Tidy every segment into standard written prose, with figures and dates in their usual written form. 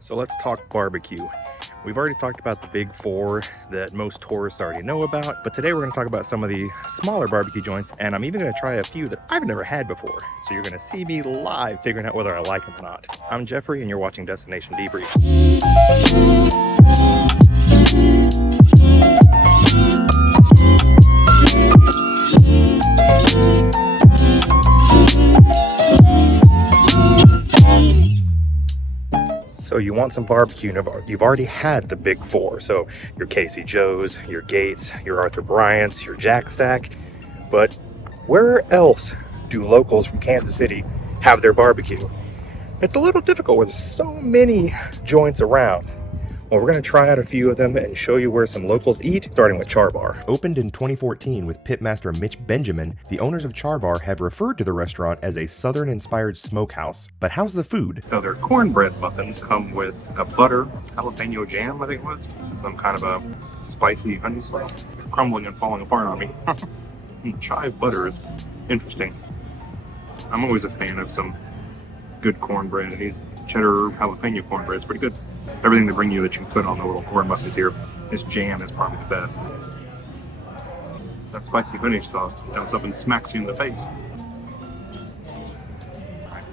So let's talk barbecue. We've already talked about the big four that most tourists already know about, but today we're going to talk about some of the smaller barbecue joints, and I'm even going to try a few that I've never had before. So you're going to see me live figuring out whether I like them or not. I'm Jeffrey, and you're watching Destination Debrief. So you want some barbecue, you've already had the big four. So your Casey Joe's, your Gates, your Arthur Bryant's, your Jack Stack. But where else do locals from Kansas City have their barbecue? It's a little difficult with so many joints around. Well, we're going to try out a few of them and show you where some locals eat, starting with Char Bar. Opened in 2014 with pitmaster Mitch Benjamin, the owners of Char Bar have referred to the restaurant as a Southern-inspired smokehouse. But how's the food? So their cornbread muffins come with a butter jalapeno jam, I think it was. Some kind of a spicy honey sauce. Crumbling and falling apart on me. Chive butter is interesting. I'm always a fan of some good cornbread, and these cheddar jalapeno cornbread is pretty good. Everything they bring you that you can put on the little corn muffins here. This jam is probably the best. That spicy honey sauce jumps up and smacks you in the face. Right.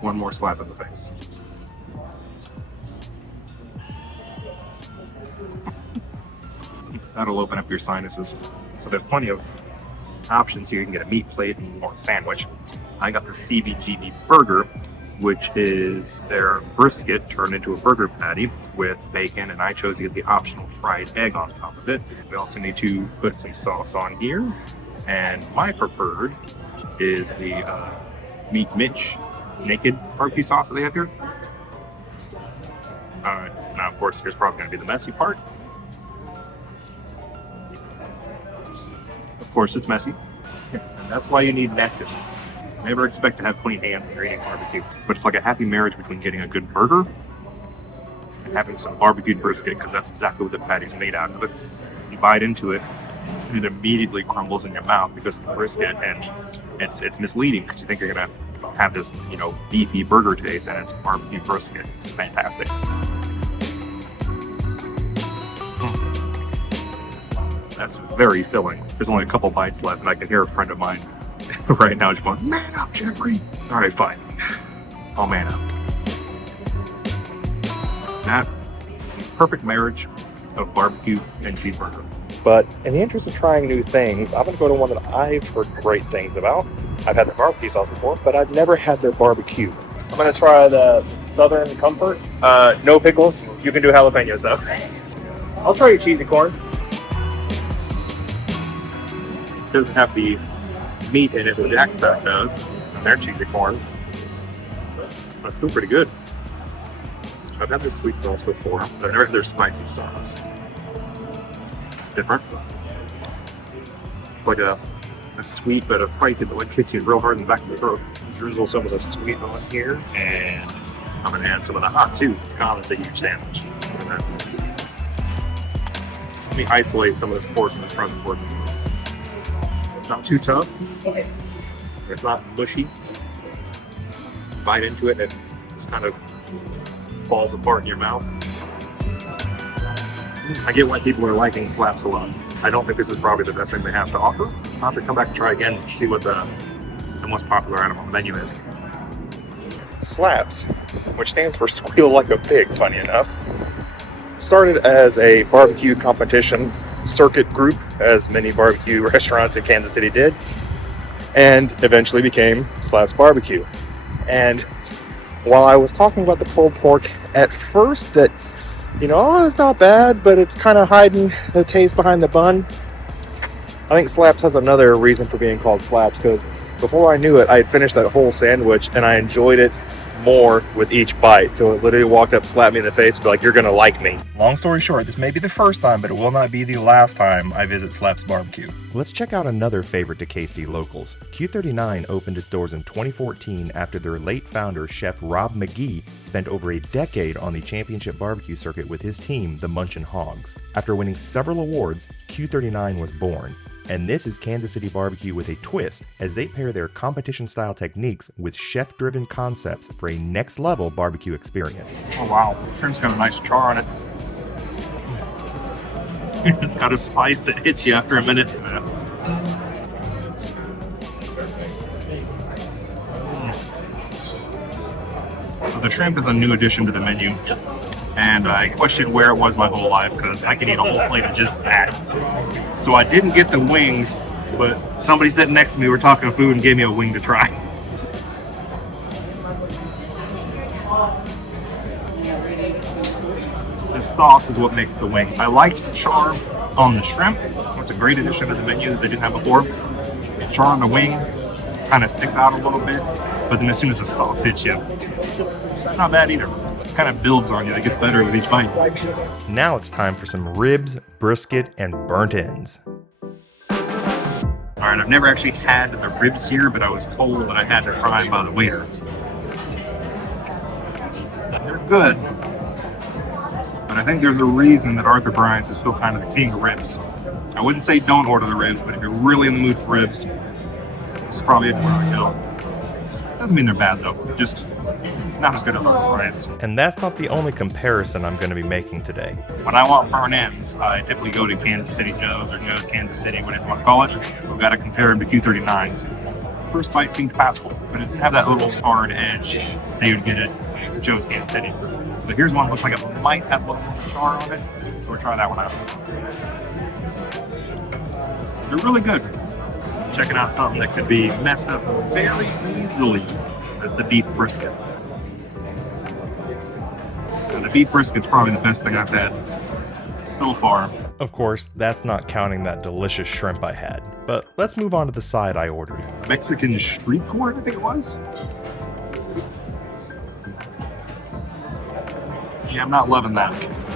One more slap in the face. That'll open up your sinuses. So there's plenty of options here. You can get a meat plate or a sandwich. I got the CBGB burger, which is their brisket turned into a burger patty with bacon, and I chose to get the optional fried egg on top of it. We also need to put some sauce on here, and my preferred is the Meat Mitch naked barbecue sauce that they have here. Alright, now of course here's probably going to be the messy part. Of course it's messy, and that's why you need napkins. Never expect to have clean hands when you're eating barbecue, but it's like a happy marriage between getting a good burger and having some barbecued brisket, because that's exactly what the patty's made out of. It. You bite into it, and it immediately crumbles in your mouth because of the brisket, and it's misleading because you think you're gonna have this, beefy burger taste, and it's barbecue brisket. It's fantastic. That's very filling. There's only a couple bites left, and I can hear a friend of mine right now just going, "Man up, Jeffrey." All right, fine. I'll man up. That perfect marriage of barbecue and cheeseburger. But in the interest of trying new things, I'm going to go to one that I've heard great things about. I've had their barbecue sauce before, but I've never had their barbecue. I'm going to try the Southern Comfort. No pickles. You can do jalapenos, though. I'll try your cheesy corn. It doesn't have the meat in it, what Jack Stack does, and their cheesy corn. But it's still pretty good. I've had their sweet sauce before, but I've never had their spicy sauce. Different. It's like a sweet but a spicy, but it hits you real hard in the back of the throat. Drizzle some of the sweet on here, and I'm gonna add some of the hot too. It's a huge sandwich. Let me isolate some of this pork from this front pork. Not too tough. It's not mushy. Bite into it and it just kind of falls apart in your mouth. I get why people are liking slaps a lot. I don't think this is probably the best thing they have to offer. I'll have to come back and try again and see what the most popular item on the menu is. Slaps, which stands for Squeal Like a Pig, funny enough, started as a barbecue competition circuit group, as many barbecue restaurants in Kansas City did, and eventually became Slaps Barbecue. And while I was talking about the pulled pork at first, that it's not bad, but it's kind of hiding the taste behind the bun, I think Slaps has another reason for being called Slaps, because before I knew it, I had finished that whole sandwich and I enjoyed it more with each bite. So it literally walked up, slapped me in the face, and be like, "You're gonna like me." Long story short, this may be the first time, but it will not be the last time I visit Slaps Barbecue. Let's check out another favorite to KC locals. Q39 opened its doors in 2014 after their late founder, Chef Rob McGee, spent over a decade on the championship barbecue circuit with his team, the Munchin Hogs. After winning several awards, Q39 was born. And this is Kansas City barbecue with a twist, as they pair their competition-style techniques with chef-driven concepts for a next-level barbecue experience. Oh wow, shrimp's got a nice char on it. It's got a spice that hits you after a minute. So the shrimp is a new addition to the menu, and I questioned where it was my whole life because I could eat a whole plate of just that. So I didn't get the wings, but somebody sitting next to me were talking food and gave me a wing to try. The sauce is what makes the wings. I liked char on the shrimp. It's a great addition to the menu that they didn't have before. Char on the wing kind of sticks out a little bit, but then as soon as the sauce hits you, it's not bad either. It kind of builds on you. It gets better with each bite. Now it's time for some ribs, brisket, and burnt ends. All right, I've never actually had the ribs here, but I was told that I had to try them by the waiters. They're good, but I think there's a reason that Arthur Bryant's is still kind of the king of ribs. I wouldn't say don't order the ribs, but if you're really in the mood for ribs, this is probably where I go. Doesn't mean they're bad though, just not as good as Arthur Bryant's. And that's not the only comparison I'm going to be making today. When I want burnt ends, I typically go to Kansas City Joe's or Joe's Kansas City, whatever you want to call it. We've got to compare them to Q39s. First bite seemed passable, but it didn't have that little hard edge that you would get at Joe's Kansas City. But here's one that looks like it might have a little char on it, so we'll try that one out. They're really good. Checking out something that could be messed up very easily. That's the beef brisket. And the beef brisket's probably the best thing I've had so far. Of course, that's not counting that delicious shrimp I had. But let's move on to the side I ordered. Mexican street corn, I think it was. Yeah, I'm not loving that,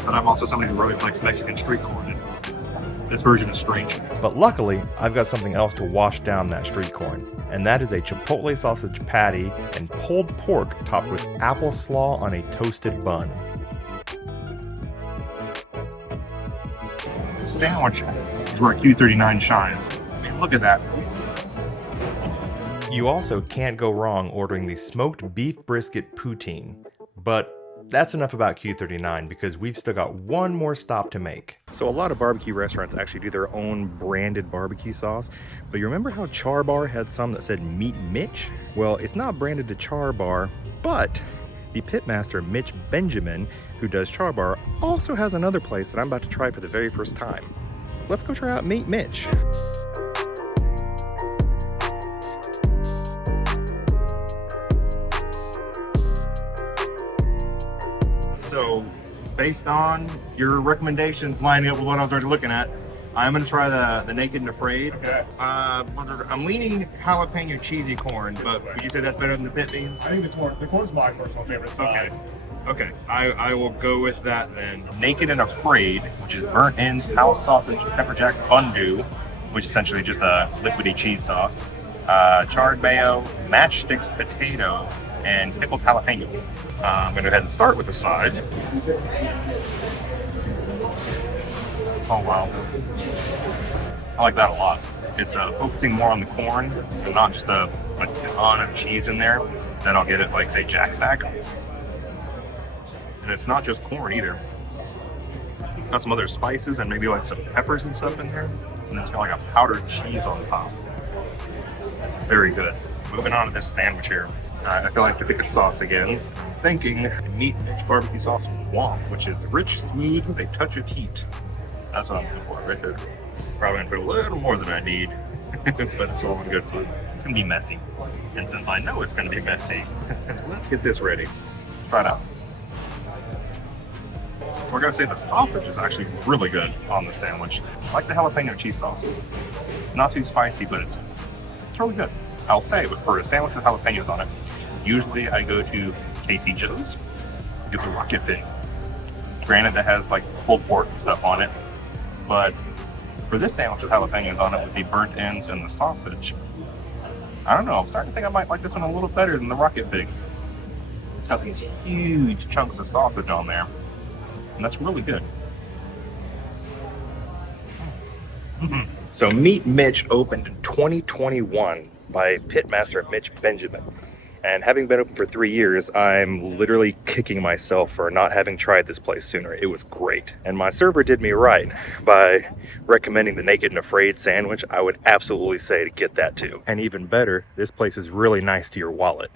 but I'm also somebody who really likes Mexican street corn. This version is strange. But luckily, I've got something else to wash down that street corn, and that is a chipotle sausage patty and pulled pork topped with apple slaw on a toasted bun. The sandwich is where Q39 shines. I mean, look at that. You also can't go wrong ordering the smoked beef brisket poutine, but that's enough about Q39 because we've still got one more stop to make. So a lot of barbecue restaurants actually do their own branded barbecue sauce, but you remember how Char Bar had some that said Meet Mitch? Well, it's not branded to Char Bar, but the pitmaster Mitch Benjamin, who does Char Bar, also has another place that I'm about to try for the very first time. Let's go try out Meet Mitch. So, based on your recommendations lining up with what I was already looking at, I'm going to try the Naked and Afraid. Okay. I'm leaning jalapeno cheesy corn, but would you say that's better than the pit beans? I think the corn's my personal favorite side. Okay. I will go with that then. Naked and Afraid, which is burnt ends, house sausage, pepper jack fondue, which is essentially just a liquidy cheese sauce, charred mayo, matchsticks potato, and pickled jalapeno. I'm going to go ahead and start with the side. Oh wow. I like that a lot. It's focusing more on the corn and not just a ton of cheese in there. Then I'll get it like, say, Jack Stack. And it's not just corn either. Got some other spices and maybe like some peppers and stuff in there. And then it's got like a powdered cheese on top. It's very good. Moving on to this sandwich here. I feel like to pick a sauce again. Thinking Meat Mitch barbecue sauce womp, which is rich, smooth, with a touch of heat. That's what I'm looking for right there. Probably gonna put a little more than I need, but it's all in good fun. It's gonna be messy. And since I know it's gonna be messy, let's get this ready. Try it out. So I gotta say the sausage is actually really good on the sandwich. I like the jalapeno cheese sauce. It's not too spicy, but it's really good. I'll say, but for a sandwich with jalapenos on it, usually I go to Casey Joe's, get the Rocket Pig. Granted, that has like pulled pork and stuff on it, but for this sandwich with jalapenos on it with the burnt ends and the sausage, I don't know, I'm starting to think I might like this one a little better than the Rocket Pig. It's got these huge chunks of sausage on there, and that's really good. So Meet Mitch opened in 2021 by pitmaster Mitch Benjamin. And having been open for 3 years, I'm literally kicking myself for not having tried this place sooner. It was great. And my server did me right by recommending the Naked and Afraid sandwich. I would absolutely say to get that too. And even better, this place is really nice to your wallet.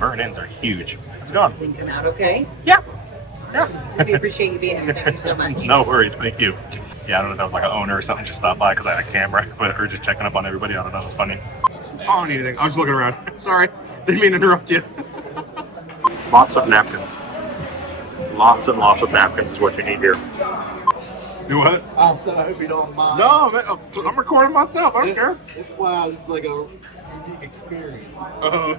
Burn ends are huge. How's it going? Think come out okay? Yeah. We appreciate you being here. Thank you so much. No worries, thank you. Yeah, I don't know if that was like an owner or something just stopped by because I had a camera, or just checking up on everybody. I don't know, it was funny. I don't need anything. I was just looking around. Sorry. Didn't mean to interrupt you. Lots of napkins. Lots and lots of napkins is what you need here. Do what? I said I hope you don't mind. No, man, I'm recording myself. I don't care. Wow, it's like a unique experience. Oh.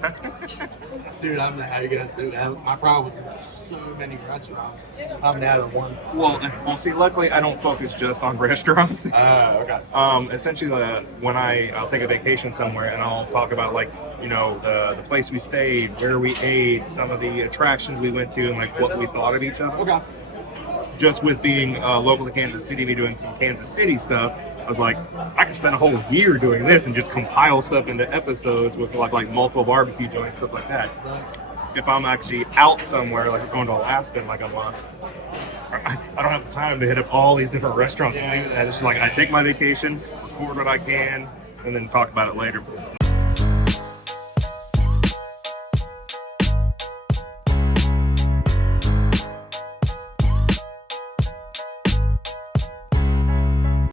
Dude, I don't know how you guys do that. I probably was in so many restaurants. I'm out of one. Well, see, luckily I don't focus just on restaurants. Okay. Essentially, when I'll take a vacation somewhere and I'll talk about like, you know, the place we stayed, where we ate, some of the attractions we went to, and like what we thought of each other. Okay. Just with being local to Kansas City, me doing some Kansas City stuff, I was like, I could spend a whole year doing this and just compile stuff into episodes with like multiple barbecue joints, stuff like that. Right. If I'm actually out somewhere, like going to Alaska in like a month, I don't have the time to hit up all these different restaurants and do that. It's just like I take my vacation, record what I can, and then talk about it later.